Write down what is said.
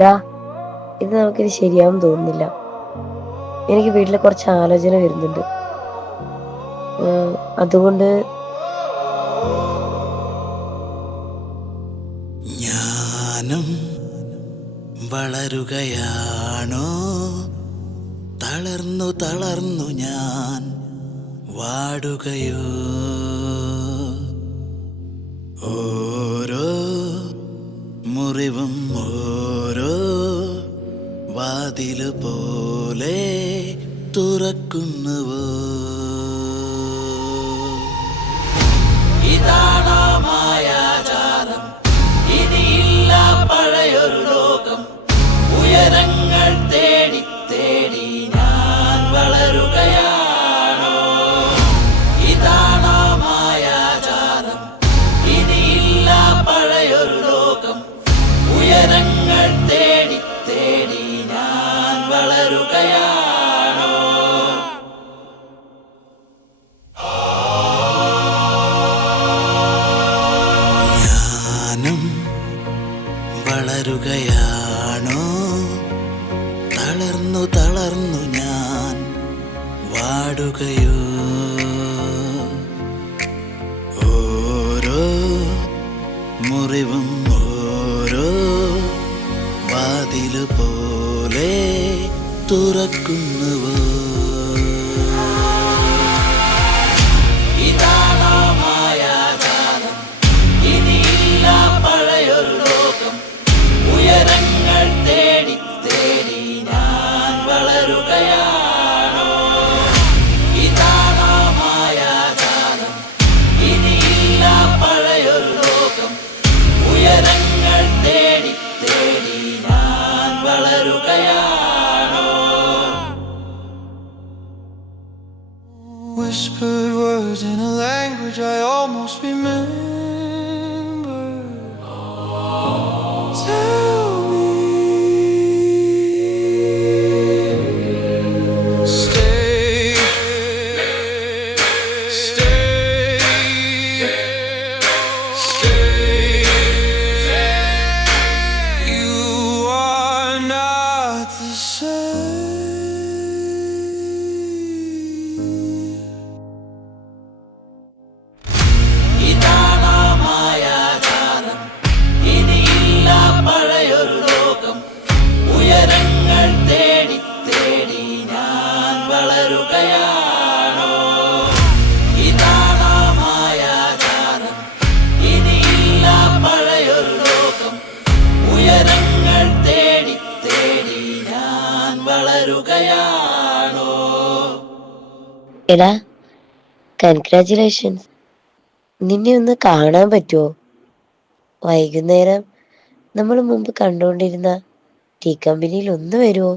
ഡാ, ഇത് നമുക്കിത് ശരിയാവും തോന്നുന്നില്ല. എനിക്ക് വീട്ടിൽ കുറച്ച് ആലോചന വരുന്നുണ്ട്. അതുകൊണ്ട് ജ്ഞാനം വളരുകയാണോ? തളർന്നു തളർന്നു ഞാൻ വാടുകയോ? ഓരോ മുറിവും ഓരോ വാതില് പോലെ തുറക്കുന്നുവോ? ഇതാണോ മായാജാലം? ഇനിയില്ല പഴയൊരു ലോകം. ഉയരങ്ങൾ തേടി തേടി ഞാൻ വളരുകയാണോ? ഇതാണോ മായാജാലം? ഇനിയില്ല പഴയൊരു ലോകം. ഉയരങ്ങൾ തേടി തേടി ഞാൻ വളരുകയാണോ? ജ്ഞാനം വളരുകയാണോ? തളർന്നു തളർന്നു ഞാൻ വാടുകയോ? ഓരോ മുറിവും ഓരോ വാതില് പോലെ തുറക്കുന്നുവോ? ഇതാണോ മായാജാലം? ഇനിയില്ല പഴയൊരു ലോകം. ഉയരങ്ങൾ തേടി തേടി ഞാൻ വളരുകയാണോ? ഇതാണോ മായാജാലം? ഇനിയില്ല പഴയൊരു ലോകം. ഉയരങ്ങൾ തേടി തേടി ഞാൻ വളരുകയാണോ? Whispered words in a language I almost remember. Tell me, stay, stay, stay. You are not the same. ഇതാണോ മായാജാലം? ഇനിയില്ല പഴയൊരു ലോകം. ഉയരങ്ങൾ തേടി തേടി ഞാൻ വളരുകയാണോ? ഇതാണോ മായാജാലം? ഇനിയില്ല പഴയൊരു ലോകം. ഉയരങ്ങൾ തേടി തേടി ഞാൻ വളരുകയാണോ? എടാ, കൺഗ്രാറ്റുലേഷൻസ്. നിന്നെ ഒന്ന് കാണാൻ പറ്റുമോ? വൈകുന്നേരം നമ്മൾ മുമ്പ് കണ്ടുകൊണ്ടിരുന്ന ടീ കമ്പനിയിൽ ഒന്ന് വരുമോ?